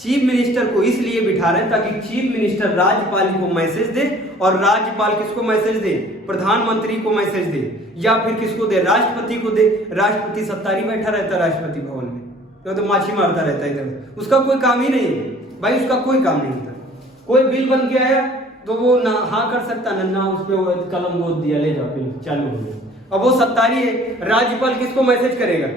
चीफ मिनिस्टर को इसलिए बिठा रहे हैं ताकि चीफ मिनिस्टर राज्यपाल को मैसेज दे, और राज्यपाल किसको मैसेज दे? प्रधानमंत्री को मैसेज दे, या फिर किसको दे? राष्ट्रपति को दे। राष्ट्रपति सत्तारी बैठा रहता है राष्ट्रपति भवन में, तो माछी मारता रहता है इधर, उसका कोई काम ही नहीं है भाई, उसका कोई काम नहीं होता। कोई बिल बन के आया तो वो ना हाँ कर सकता ना उस पर कलम गोद दिया, ले जाओ बिल चालू हो गया। अब वो सत्तारी है, राज्यपाल किसको मैसेज करेगा?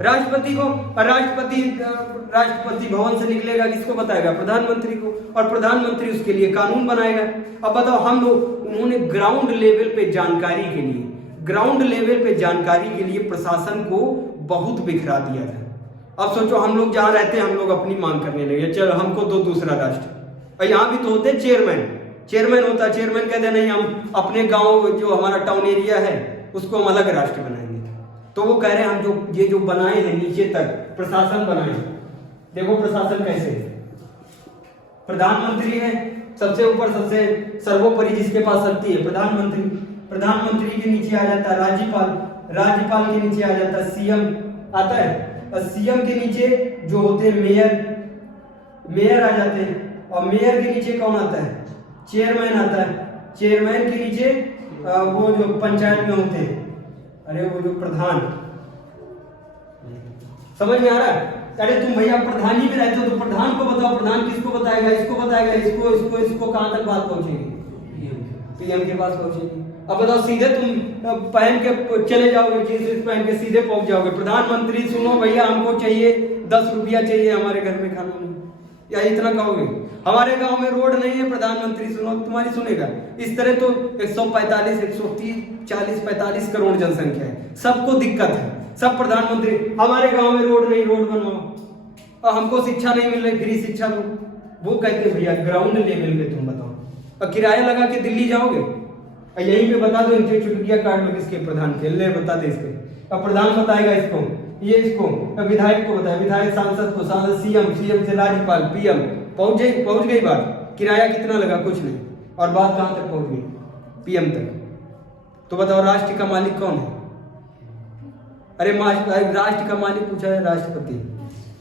राष्ट्रपति को, और राष्ट्रपति भवन से निकलेगा किसको बताएगा? प्रधानमंत्री को, और प्रधानमंत्री उसके लिए कानून बनाएगा। अब बताओ, हम लोग, उन्होंने ग्राउंड लेवल पे जानकारी के लिए, ग्राउंड लेवल पे जानकारी के लिए प्रशासन को बहुत बिखरा दिया था। अब सोचो, हम लोग जहां रहते हैं, हम लोग अपनी मांग करने लगे, चलो हमको दो दूसरा राष्ट्र। और यहाँ भी तो होते चेयरमैन होता, चेयरमैन कहते नहीं हम अपने गांव जो हमारा टाउन एरिया है उसको हम अलग राष्ट्र बनाएंगे। तो वो कह रहे हैं हम जो ये जो बनाए हैं नीचे तक प्रशासन बनाए, देखो प्रशासन कैसे, प्रधानमंत्री है सबसे ऊपर, सबसे सर्वोपरि जिसके पास शक्ति है प्रधानमंत्री। प्रधानमंत्री के नीचे आ जाता है राज्यपाल, राज्यपाल के नीचे आ जाता है सीएम आता है, और सीएम के नीचे जो होते हैं मेयर आ जाते हैं, और मेयर के नीचे कौन आता है? चेयरमैन आता है। चेयरमैन के नीचे वो जो पंचायत में होते हैं, अरे वो जो प्रधान, समझ में आ रहा है? अरे तुम भैया प्रधान ही में रहते हो तो प्रधान को बताओ, प्रधान किसको बताएगा? इसको बताएगा, इसको कहां तक बात पहुंचेगी? पीएम के पास पहुंचेगी। अब बताओ, सीधे तुम पहन के चले जाओगे, जींस पहन के सीधे पहुंच जाओगे, प्रधानमंत्री सुनो भैया हमको चाहिए 10 रुपया चाहिए हमारे घर में खाना नहीं, या इतना कहोगे? हमारे गांव में रोड नहीं है, प्रधानमंत्री सुनो, तुम्हारी सुनेगा? इस तरह तो 145, 130, 40, 45 करोड़ जनसंख्या है, सबको दिक्कत है, सब प्रधानमंत्री, हमारे गांव में रोड नहीं, रोड बनवाओ, और हमको शिक्षा नहीं मिल रही, फ्री शिक्षा दो। वो कहते भैया ग्राउंड लेवल पे तुम बताओ, और किराया लगा के दिल्ली जाओगे, और यहीं पे बता दो इनसे चुटकिया काट लो किसके प्रधान के, ले बता दे इसके, अब प्रधान बताएगा इसको, ये इसको, विधायक को बताया, विधायक सांसद को, सांसद सीएम, सीएम से राज्यपाल, पीएम, पहुंच गई बात। किराया कितना लगा? कुछ नहीं, और बात कहां तक पहुंच गई? पीएम तक। तो बताओ राष्ट्र का मालिक कौन है? अरे राष्ट्र का मालिक पूछा है राष्ट्रपति,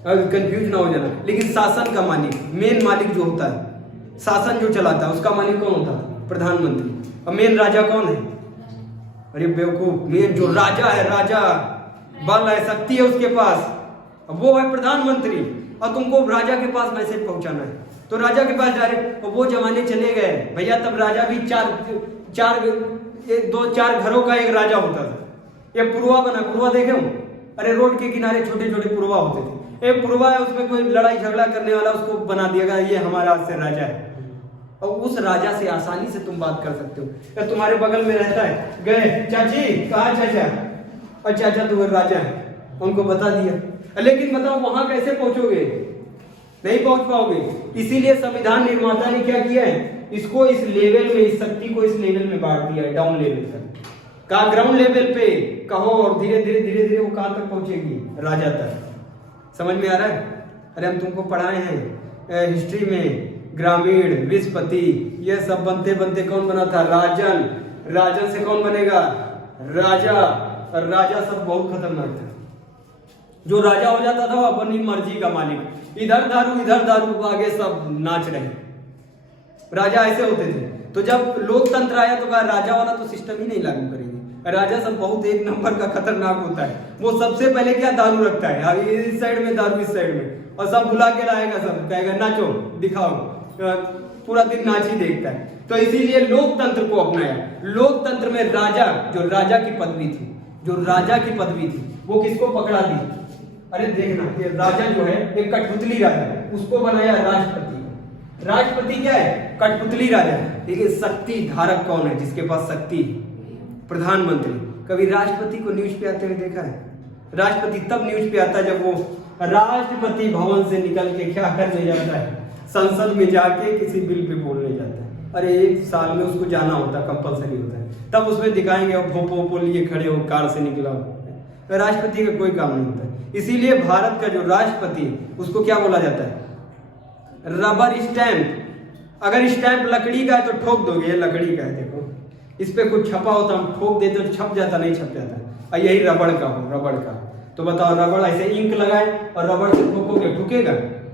कंफ्यूज ना हो जाना। लेकिन शासन का मालिक, मेन मालिक जो होता है, शासन जो चलाता है, उसका मालिक कौन होता है? प्रधानमंत्री। और मेन राजा कौन है? अरे बेवकूफ, मेन जो राजा है, राजा बल है, शक्ति है उसके पास, वो है प्रधानमंत्री। और तुमको राजा के पास मैसेज पहुंचाना है तो राजा के पास डायरेक्ट, तो वो जमाने चले गए भैया, तब राजा भी दो चार घरों का एक राजा होता था। ये पुरवा बना, पुरवा देखे हो? अरे रोड के किनारे छोटे छोटे पुरवा होते थे, एक पुरवा है, उसमें कोई लड़ाई झगड़ा करने वाला उसको बना दिया, ये हमारा से राजा है, और उस राजा से आसानी से तुम बात कर सकते हो। या तुम्हारे बगल में रहता है, गए चाची, कहा चाचा, और चाचा तो राजा है, उनको बता दिया। लेकिन बताओ वहां कैसे पहुंचोगे? नहीं पहुंच पाओगे। इसीलिए संविधान निर्माता ने क्या किया है, इसको इस लेवल में, इस शक्ति को इस लेवल में बांट दिया है, डाउन लेवल तक, कहा ग्राउंड लेवल पे कहो, और धीरे धीरे वो कहां तक पहुंचेगी? राजा तक। समझ में आ रहा है? अरे हम तुमको पढ़ाए हैं हिस्ट्री में, ग्रामीण, विस्पति, ये सब बनते बनते कौन बना था? राजन। राजन से कौन बनेगा? राजा। और राजा सब बहुत खतरनाक था। जो राजा हो जाता था वो अपनी मर्जी का मालिक, इधर दारू, आगे सब नाच रहे। राजा ऐसे होते थे। तो जब लोकतंत्र आया तो कहा राजा वाला तो सिस्टम ही नहीं लागू करेंगे। राजा सब बहुत एक नंबर का खतरनाक होता है। वो सबसे पहले क्या दारू रखता है, अभी इस साइड में दारू, इस साइड में, और सब बुला के लाएगा, सब कहेगा नाचो, दिखाओ, पूरा दिन नाच ही देखता है। तो इसीलिए लोकतंत्र को अपनाया। लोकतंत्र में राजा, जो राजा की पदवी थी, वो किसको पकड़ा दी? अरे देखना, ये राजा जो है एक कठपुतली राजा है, उसको बनाया राष्ट्रपति। राष्ट्रपति क्या है? कठपुतली राजा। लेकिन शक्ति धारक कौन है जिसके पास शक्ति? प्रधानमंत्री। कभी राष्ट्रपति को न्यूज पे आते हुए देखा है? राष्ट्रपति तब न्यूज पे आता है जब वो राष्ट्रपति भवन से निकल के क्या करने जाता है? संसद में जाके किसी बिल पे बोलने जाता है। अरे 1 साल में उसको जाना होता है, कंपलसरी होता है, तब उसमें दिखाएंगे और भोपो लिए खड़े हो, कार से निकला हो। राष्ट्रपति का कोई काम नहीं होता है। इसीलिए भारत का जो राष्ट्रपति है उसको क्या बोला जाता है? Rubber stamp. अगर स्टैंप लकड़ी का है तो ठोक दोगे, ये लकड़ी का है, देखो इस पे कुछ छपा होता, हम ठोक देते तो छप जाता, नहीं छप जाता। और यही रबड़ का हो, रबड़ का तो बताओ, रबड़ ऐसे इंक लगाए और रबड़ से ठोकोगे, ठुकेगा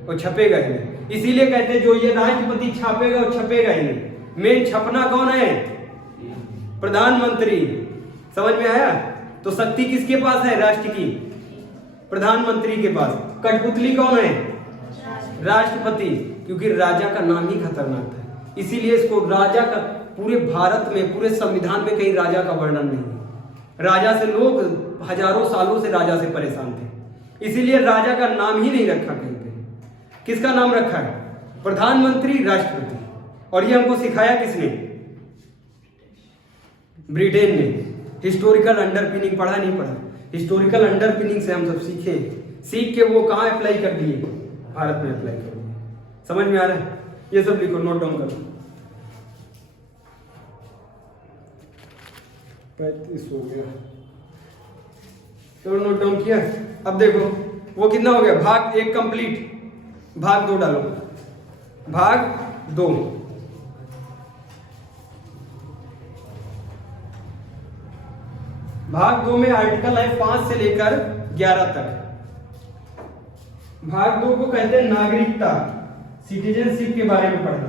और छपेगा ही नहीं। इसीलिए कहते हैं जो ये राष्ट्रपति छापेगा वो छपेगा ही नहीं। मेन छपना कौन है? प्रधानमंत्री। समझ में आया? तो शक्ति किसके पास है? राष्ट्र की, प्रधानमंत्री के पास। कठपुतली कौन है? राष्ट्रपति, क्योंकि राजा का नाम ही खतरनाक था, इसीलिए इसको राजा का, पूरे भारत में, पूरे संविधान में कहीं राजा का वर्णन नहीं है। राजा से लोग हजारों सालों से राजा से परेशान थे, इसीलिए राजा का नाम ही नहीं रखा कहीं पे। किसका नाम रखा है? प्रधानमंत्री, राष्ट्रपति। और ये हमको सिखाया किसने? ब्रिटेन ने। हिस्टोरिकल अंडरपिनिंग पढ़ा नहीं पढ़ा? हिस्टोरिकल अंडरपिनिंग से हम सब सीखे, सीख के वो कहाँ अप्लाई कर दिए? भारत में अप्लाई कर दिए। समझ में आ रहा है? ये सब लिखो, नोट डाउन करो। 35 हो गया, चलो नोट डाउन किया। अब देखो वो कितना हो गया? भाग 1 कंप्लीट। भाग 2 डालो, भाग 2। भाग 2 में आर्टिकल है 5 से लेकर 11 तक। भाग 2 को कहते हैं नागरिकता, सिटीजनशिप के बारे में पढ़ना।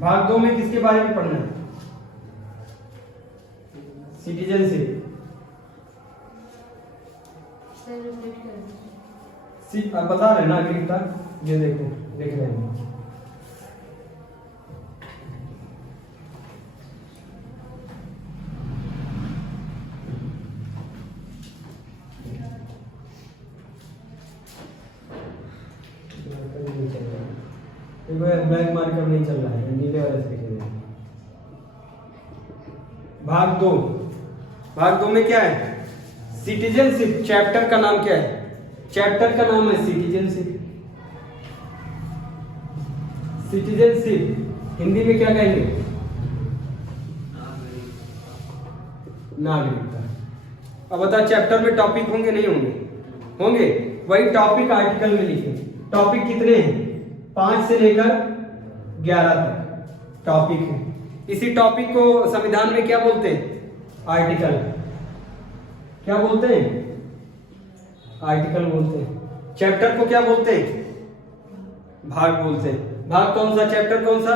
भाग 2 में किसके बारे में पढ़ना है? सिटीजनशिप। आप बता रहे नागरिकता, ये देखो, देख रहे हैं। ब्लैक मार्कर नहीं चल रहा है, नीले वाले से लिखेंगे। भाग 2। भाग 2 में क्या है? सिटीजनशिप। चैप्टर का नाम क्या है? चैप्टर का नाम है सिटीजनशिप। सिटीजनशिप हिंदी में क्या कहेंगे? नागरिकता। अब बता, चैप्टर में टॉपिक होंगे नहीं होंगे? होंगे। वही टॉपिक आर्टिकल में लिखे। टॉपिक कितने हैं? 5 से लेकर 11 तक टॉपिक है। इसी टॉपिक को संविधान में क्या बोलते हैं? आर्टिकल। क्या बोलते हैं? आर्टिकल बोलते हैं। चैप्टर को क्या बोलते हैं? भाग बोलते हैं। भाग कौन सा? चैप्टर कौन सा?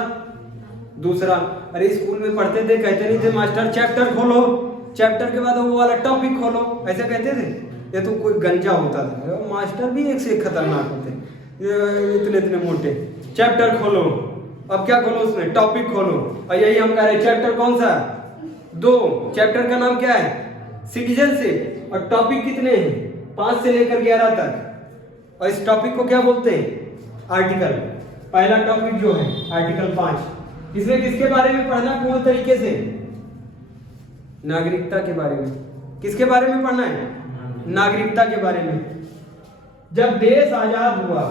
दूसरा। अरे स्कूल में पढ़ते थे, कहते नहीं थे मास्टर चैप्टर खोलो, चैप्टर के बाद वो वाला टॉपिक खोलो, ऐसा कहते थे? ये तो कोई गंजा होता था। मास्टर भी एक से एक खतरनाक होते, इतने इतने मोटे। चैप्टर खोलो, अब क्या खोलो? उसमें टॉपिक खोलो। और यही हम कह रहे हैं। चैप्टर कौन सा? 2। चैप्टर का नाम क्या है? सिटीजनशिप। और टॉपिक कितने हैं? 5 से लेकर 11 तक। और इस टॉपिक को क्या बोलते हैं? आर्टिकल। पहला टॉपिक जो है आर्टिकल 5। इसमें किसके बारे में पढ़ना पूर्ण तरीके से? नागरिकता के बारे में। किसके बारे में पढ़ना है? नागरिकता के बारे में। जब देश आजाद हुआ,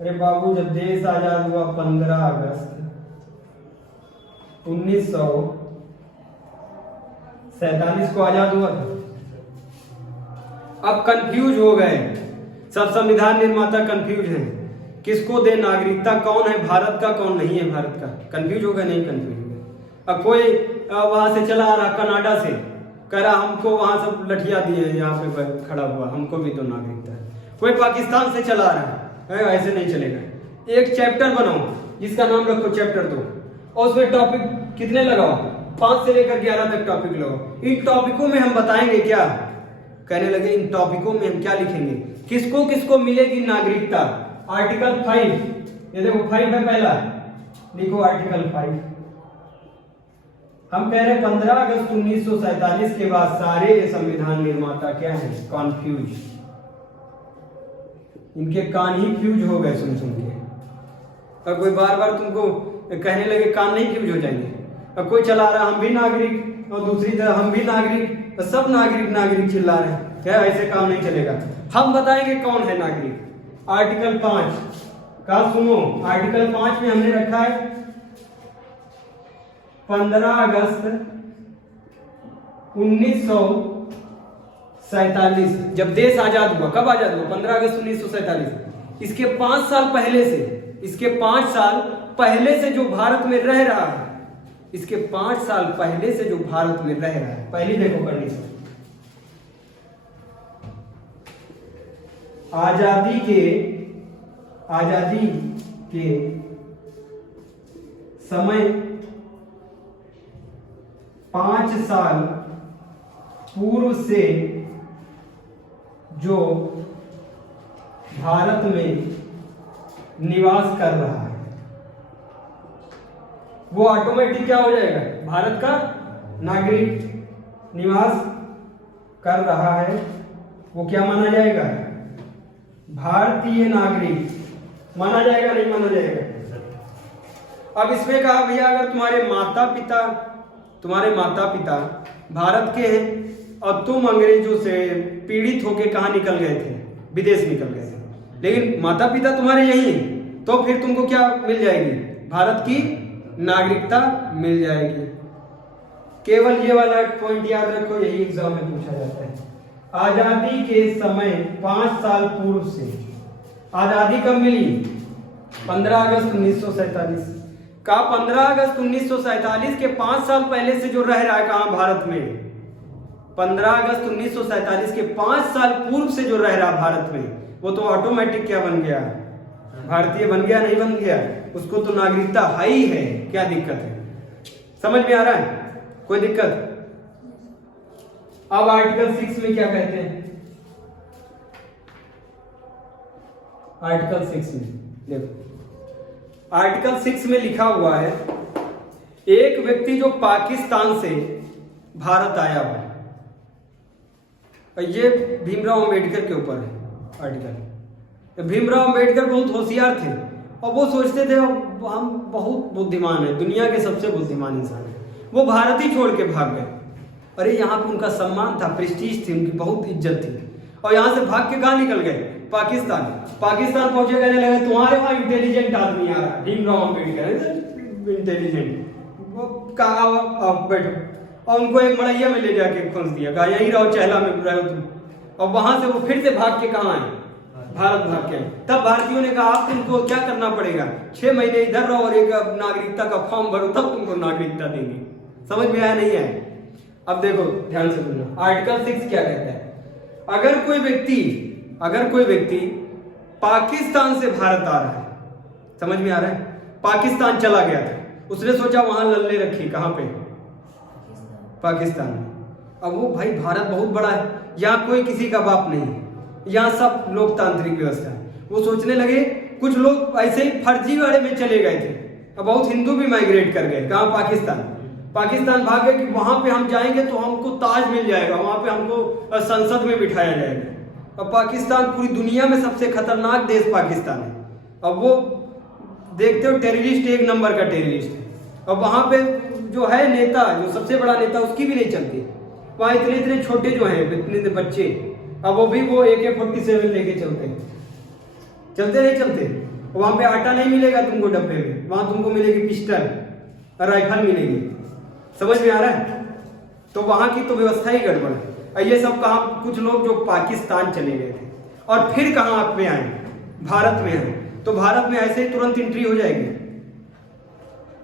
अरे बाबू, जब देश आजाद हुआ 15 अगस्त 1947 को आजाद हुआ था। अब कंफ्यूज हो गए सब, संविधान निर्माता कंफ्यूज हैं, किसको दे नागरिकता, कौन है भारत का, कौन नहीं है भारत का। कंफ्यूज हो गए? नहीं कंफ्यूज हो गए। अब कोई वहां से चला आ रहा, कनाडा से, कह रहा हमको वहां सब लठिया दिए, यहाँ पे खड़ा हुआ, हमको भी तो नागरिकता है। कोई पाकिस्तान से चला आ रहा है, ऐसे नहीं चलेगा। एक चैप्टर बनाओ जिसका नाम रखो चैप्टर 2, और उसमें टॉपिक कितने लगाओ? 5 से लेकर 11 तक टॉपिक लगाओ। इन टॉपिकों में हम बताएंगे क्या? कहने लगे इन टॉपिकों में हम क्या लिखेंगे? किसको किसको मिलेगी नागरिकता? आर्टिकल 5, ये देखो 5 है पहला, लिखो आर्टिकल 5। हम कह रहे हैं 15 अगस्त 1947 के बाद सारे ये संविधान निर्माता क्या है? कॉन्फ्यूज। इनके कान ही फ्यूज हो गए सुन सुन के। अब कोई बार बार तुमको कहने लगे, कान नहीं फ्यूज हो जाएंगे? अब कोई चला रहा हम भी नागरिक, और दूसरी तरफ हम भी नागरिक, तो सब नागरिक नागरिक चिल्ला रहे हैं। क्या ऐसे काम नहीं चलेगा? हम बताएंगे कौन है नागरिक। आर्टिकल 5 का सुनो। आर्टिकल 5 में हमने रखा है 15 अगस्त 1947, जब देश आजाद हुआ। कब आजाद हुआ? 15 अगस्त 1947। इसके 5 साल पहले से, इसके 5 साल पहले से जो भारत में रह रहा है, इसके 5 साल पहले से जो भारत में रह रहा है, पहली देखो कंडीशन, आजादी के समय 5 साल पूर्व से जो भारत में निवास कर रहा है, वो ऑटोमेटिक क्या हो जाएगा? भारत का नागरिक निवास कर रहा है, वो क्या माना जाएगा? भारतीय नागरिक माना जाएगा, नहीं माना जाएगा? अब इसमें कहा भैया अगर तुम्हारे माता पिता भारत के हैं और तुम अंग्रेजों से पीड़ित होकर कहाँ निकल गए थे? विदेश निकल गए थे, लेकिन माता पिता तुम्हारे यही हैं, तो फिर तुमको क्या मिल जाएगी? भारत की नागरिकता मिल जाएगी। केवल ये वाला पॉइंट याद रखो, यही एग्जाम में पूछा जाता है। आजादी के समय 5 साल पूर्व से, आजादी कब मिली? 15 अगस्त 1947 का। 15 अगस्त 1947 के 5 साल पहले से जो रह रहा है कहां? भारत में। 15 अगस्त 1947 के 5 साल पूर्व से जो रह रहा भारत में, वो तो ऑटोमेटिक क्या बन गया? भारतीय बन गया, नहीं बन गया? उसको तो नागरिकता है ही है, क्या दिक्कत है? समझ में आ रहा है? कोई दिक्कत? अब आर्टिकल 6 में क्या कहते हैं? आर्टिकल 6 में देखो, आर्टिकल 6 में लिखा हुआ है, एक व्यक्ति जो पाकिस्तान से भारत आया हुआ, ये भीमराव अंबेडकर के ऊपर है आर्टिकल। भीमराव अंबेडकर बहुत होशियार थे और वो सोचते थे हम बहुत बुद्धिमान है, दुनिया के सबसे बुद्धिमान इंसान है। वो भारत ही छोड़ के भाग गए। अरे यहाँ पे उनका सम्मान था, प्रेस्टीज थी, उनकी बहुत इज्जत थी, और यहाँ से भाग के कहाँ निकल गए? पाकिस्तान। पाकिस्तान पहुंचे, कहने लगे तुम्हारे वहां इंटेलिजेंट आदमी आ रहा है, भीमराव अंबेडकर इंटेलिजेंट, वो कहा अब बैठो, और उनको एक मड़ैया में ले जाके खोस दिया, कहा यहीं रहो, चहला में रहो तुम। और वहां से वो फिर से भाग के कहाँ आए? भारत भाग के। तब भारतीयों ने कहा आप तुमको क्या करना पड़ेगा, 6 महीने इधर रहो और एक नागरिकता का फॉर्म भरो, तब तुमको नागरिकता देंगे। समझ में आया नहीं है? अब देखो ध्यान से सुनना, आर्टिकल 6 क्या कहता है? अगर कोई व्यक्ति पाकिस्तान से भारत आ रहा है, समझ में आ रहा है? पाकिस्तान चला गया था, उसने सोचा वहां लल्ले रखी, कहां पे? पाकिस्तान में। अब वो भाई भारत बहुत बड़ा है, यहाँ कोई किसी का बाप नहीं है, यहाँ सब लोकतांत्रिक व्यवस्था है। वो सोचने लगे, कुछ लोग ऐसे ही फर्जी वाले में चले गए थे, अब बहुत हिंदू भी माइग्रेट कर गए, कहाँ? पाकिस्तान भाग गए कि वहां पे हम जाएंगे तो हमको ताज मिल जाएगा, वहां पे हमको संसद में बिठाया जाएगा। अब पाकिस्तान पूरी दुनिया में सबसे खतरनाक देश पाकिस्तान है। अब वो देखते हो टेररिस्ट, एक नंबर का टेररिस्ट है। अब वहां पे जो है नेता, जो सबसे बड़ा नेता, उसकी भी नहीं चलती। वहां इतने छोटे जो हैं, इतने बच्चे, अब वो भी वो AK-47 लेके चलते नहीं चलते। वहां पे आटा नहीं मिलेगा तुमको डब्बे में, वहां तुमको मिलेगी पिस्टल और राइफल मिलेगी। समझ में आ रहा है? तो वहां की तो व्यवस्था ही गड़बड़ है। ये सब कहा, कुछ लोग जो पाकिस्तान चले गए थे और फिर कहां पे आए? भारत में आए। तो भारत में ऐसे ही तुरंत एंट्री हो जाएगी।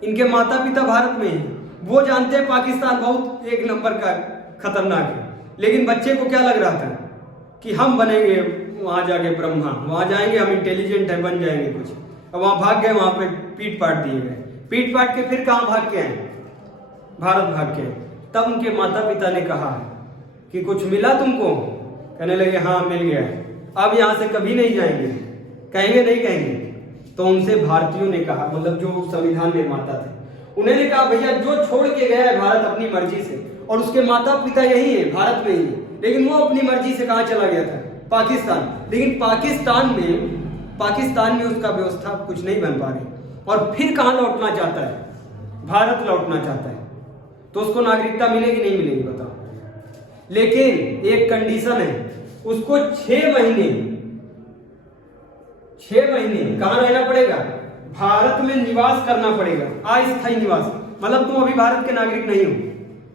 इनके माता पिता भारत में हैं, वो जानते हैं पाकिस्तान बहुत एक नंबर का खतरनाक है, लेकिन बच्चे को क्या लग रहा था कि हम बनेंगे वहां जाके ब्रह्मा, वहां जाएंगे हम इंटेलिजेंट है, बन जाएंगे कुछ। अब वहां भाग गए, वहां पे पीट पाट दिए गए, पीट पाट के फिर कहां भाग के आए? भारत भाग के। तब उनके माता पिता ने कहा कि कुछ मिला तुमको? कहने लगे हाँ मिल गया, अब यहां से कभी नहीं जाएंगे। कहेंगे नहीं कहेंगे? तो उनसे भारतीयों ने कहा, मतलब जो संविधान निर्माता थे, उन्होंने कहा भैया जो छोड़ के गया है भारत अपनी मर्जी से, और उसके माता पिता यही है, भारत में ही, लेकिन वो अपनी मर्जी से कहां चला गया था? पाकिस्तान। लेकिन पाकिस्तान में उसका व्यवस्था कुछ नहीं बन पा रही, और फिर कहां लौटना चाहता है? भारत लौटना चाहता है। तो उसको नागरिकता मिलेगी नहीं मिलेगी बताओ? लेकिन एक कंडीशन है, उसको 6 महीने कहां रहना पड़ेगा? भारत में निवास करना पड़ेगा, अस्थायी निवास। मतलब तुम अभी भारत के नागरिक नहीं हो,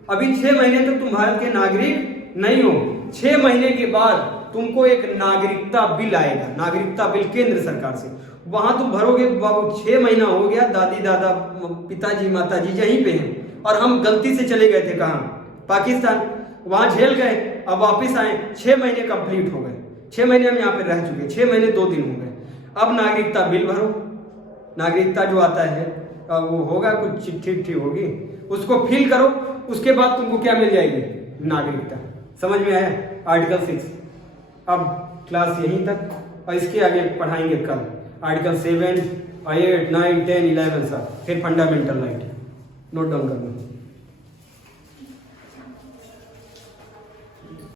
अभी 6 महीने तक तुम भारत के नागरिक नहीं हो, 6 महीने के बाद तुमको एक नागरिकता बिल आएगा, नागरिकता बिल केंद्र सरकार से। वहां तुम भरोगे बाबू 6 महीना हो गया, दादी दादा पिताजी माताजी यहीं पे हैं और हम गलती से चले गए थे कहाँ, पाकिस्तान, वहां झेल गए, अब वापिस आए, 6 महीने कंप्लीट हो गए, 6 महीने हम यहाँ पे रह चुके, 6 महीने 2 दिन हो गए। अब नागरिकता बिल भरो, नागरिकता जो आता है वो होगा कुछ चिट्ठी होगी, उसको फिल करो, उसके बाद तुमको क्या मिल जाएगी, नागरिकता। समझ में आया? आर्टिकल 6। अब क्लास यहीं तक और इसके आगे पढ़ाएंगे कल आर्टिकल 7, 8, 9, 10, 11 सब, फिर फंडामेंटल राइट नोट डाउन करना।